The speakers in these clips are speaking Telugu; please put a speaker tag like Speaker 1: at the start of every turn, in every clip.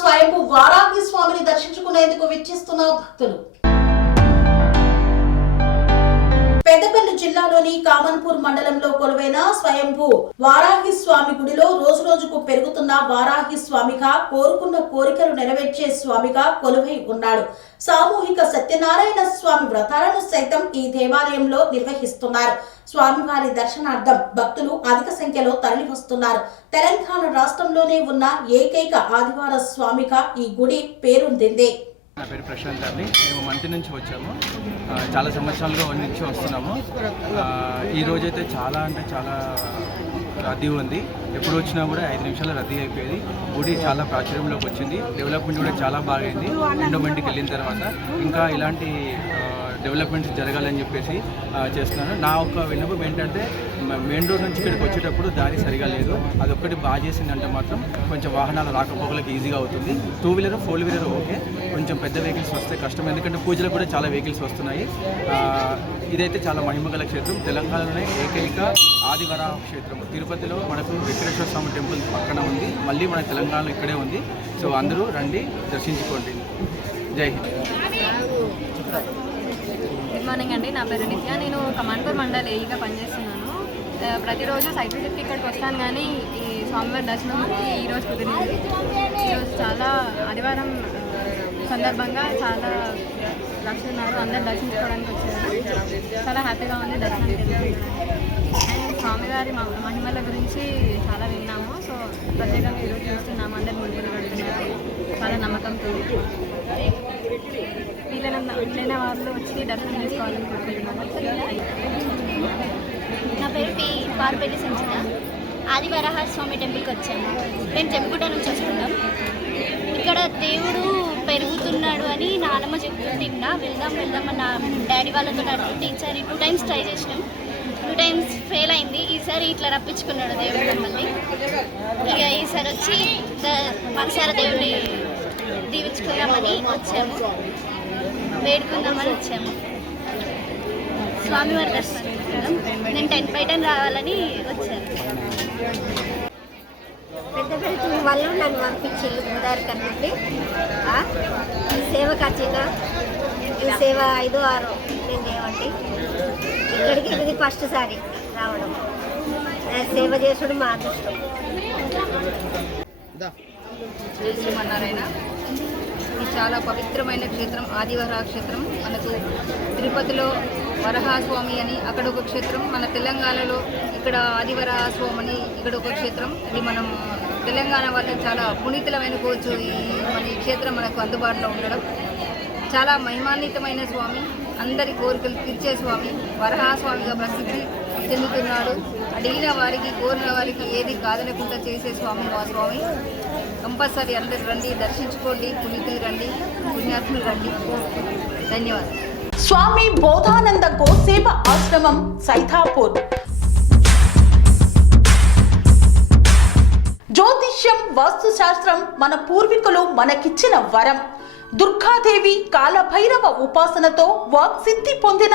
Speaker 1: స్వయంభూ వారాహి స్వామిని దర్శించుకునేందుకు విచ్చిస్తున్న భక్తులు. జిల్లాలోని కామన్పూర్ మండలంలో కొలువైన స్వయంభూ వారాహి స్వామి గుడిలో రోజు రోజుకు పెరుగుతున్న వారాహి స్వామిగా కోరుకున్న కోరికలు నెరవేర్చే స్వామిగా కొలువై ఉన్నాడు. సామూహిక సత్యనారాయణ స్వామి వ్రతాలను సైతం ఈ దేవాలయంలో నిర్వహిస్తున్నారు. స్వామివారి దర్శనార్థం భక్తులు అధిక సంఖ్యలో తరలి వస్తున్నారు తెలంగాణ రాష్ట్రంలోనే ఉన్న ఏకైక ఆదివార స్వామిగా ఈ గుడి పేరొందింది.
Speaker 2: నా పేరు ప్రశాంత్ అండి. మేము మంతి నుంచి వచ్చాము. చాలా సంవత్సరాలుగా నుంచి వస్తున్నాము. ఆ, ఈ రోజైతే చాలా అంటే చాలా రద్దీ ఉంది. ఎప్పుడు వచ్చినా కూడా ఐదు నిమిషాలు రద్దీ అయిపోయేది. గుడి చాలా ప్రాచుర్యంలోకి వచ్చింది. డెవలప్మెంట్ కూడా చాలా బాగైంది ఎండోమెంట్కి వెళ్ళిన తర్వాత. ఇంకా ఇలాంటి డెవలప్మెంట్స్ జరగాలని చెప్పేసి చేస్తున్నాను నా ఒక విన్నపం ఏంటంటే మెయిన్ రోడ్ నుంచి ఇక్కడికి వచ్చేటప్పుడు దారి సరిగా లేదు. అదొక్కటి బాగా చేసిందంటే మాత్రం కొంచెం వాహనాలు రాకపోకలకు ఈజీగా అవుతుంది. Two wheeler four wheeler okay కొంచెం పెద్ద వెహికల్స్ వస్తే కష్టం. ఎందుకంటే పూజలకు కూడా చాలా వెహికల్స్ వస్తున్నాయి. ఇదైతే చాలా మహిమగల క్షేత్రం. తెలంగాణలోనే ఏకైక ఆదివరాహ క్షేత్రం. తిరుపతిలో మనకు వెంకటేశ్వర స్వామి టెంపుల్ పక్కన ఉంది. మళ్ళీ మన తెలంగాణలో ఇక్కడే ఉంది. సో అందరూ రండి దర్శించుకోండి. జై హింద్.
Speaker 3: గుడ్ మార్నింగ్ అండి. నా పేరు నిత్య. నేను కమాండ్పూర్ మండల్ ఏఈగా పనిచేస్తున్నాను. ప్రతిరోజు సైకిల్ ట్రిప్కి ఇక్కడికి వస్తాను కానీ ఈ స్వామివారి దర్శనం ఈరోజు కుదిరింది. ఈరోజు చాలా ఆదివారం సందర్భంగా చాలా లక్షలు ఉన్నారు. అందరు దర్శించుకోవడానికి వచ్చారు. చాలా హ్యాపీగా ఉంది దర్శనానికి. అండ్ స్వామివారి మ- మహిమల గురించి చాలా విన్నాము. సో ప్రత్యేకంగా ఈరోజు చూస్తున్నాము అందరు ముందుకు పెడుతున్నారు చాలా నమ్మకంతో. ఎట్లయినా వాళ్ళు వచ్చి దర్శనం చేసుకోవాలనుకుంటున్నాను
Speaker 4: నా పేరు పి పార్పల్లి సంచిత ఆదివరాహ స్వామి టెంపుల్కి వచ్చాము మేము చెంపుట నుంచి వస్తున్నాం ఇక్కడ దేవుడు పెరుగుతున్నాడు అని నానమ్మ చెప్తుంటా వెళ్దాం వెళ్దాం నా డాడీ వాళ్ళతో అడుగుతుంటే ఈసారి టూ టైమ్స్ ట్రై చేసినాం. టూ టైమ్స్ ఫెయిల్ అయింది. ఈసారి ఇట్లా రప్పించుకున్నాడు దేవుడు మమ్మల్ని. ఇక ఈసారి వచ్చి ద- మనసారా దేవుడిని దీవించుకుందామని వచ్చాము. వేడుకుందామని వచ్చాము. స్వామివారి దర్శనం. నేను టెన్ బై టెన్ రావాలని వచ్చాను.
Speaker 5: పెద్దపల్లి వాళ్ళు నన్ను పంపించింది గోదావరి నుండి ఈ సేవకు వచ్చిన ఈ సేవ ఐదు ఆరు నేను చేయమండి. ఇక్కడికి ఇది ఫస్ట్ సారి రావడం. సేవ చేసుడు మా అదృష్టం.
Speaker 3: శ్రీమన్నారాయణ ఇది చాలా పవిత్రమైన క్షేత్రం ఆదివరహ క్షేత్రం. మనకు తిరుపతిలో వరహాస్వామి అని అక్కడ ఒక క్షేత్రం. మన తెలంగాణలో ఇక్కడ ఆదివరహ స్వామి అని ఇక్కడ ఒక క్షేత్రం. ఇది మనం తెలంగాణ వాళ్ళకి చాలా పునీతులమైన కోచు. ఈ మన ఈ క్షేత్రం మనకు అందుబాటులో ఉండడం. చాలా మహిమాన్వితమైన స్వామి. అందరి కోరికలు తీర్చే స్వామి. వరహాస్వామిగా ప్రసిద్ధి చెందుతున్నాడు. అడిగిన వారికి కోరిన వారికి ఏది కాదనకుండా చేసే స్వామి మా స్వామి. కంపల్సరీ అందరు రండి దర్శించుకోండి పునీతులు రండి పుణ్యాత్ములు రండి. ధన్యవాదాలు.
Speaker 1: స్వామి బోధానంద గోసేవ ఆశ్రమం సైథాపూర్ జ్యోతిష్యం వాస్తుశాస్త్రం మన పూర్వీకులు మనకిచ్చిన వరం. దుర్గాదేవి కాలభైరవ ఉపాసనతో వాక్సిద్ధి పొందిన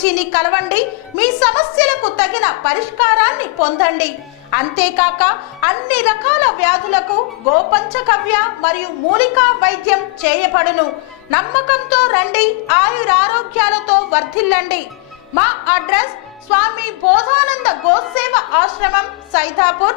Speaker 1: స్వామీజీని కలవండి. మీ సమస్యలకు తగిన పరిష్కారాన్ని పొందండి. అంతేకాక అన్ని రకాల వ్యాధులకు గోపంచకవ్య మరియు మూలికా వైద్యం చేయబడును. నమ్మకంతో రండి ఆయురారోగ్యాలతో వర్ధిల్లండి. మా అడ్రస్ స్వామి బోధానంద గోసేవ ఆశ్రమం సైదాపూర్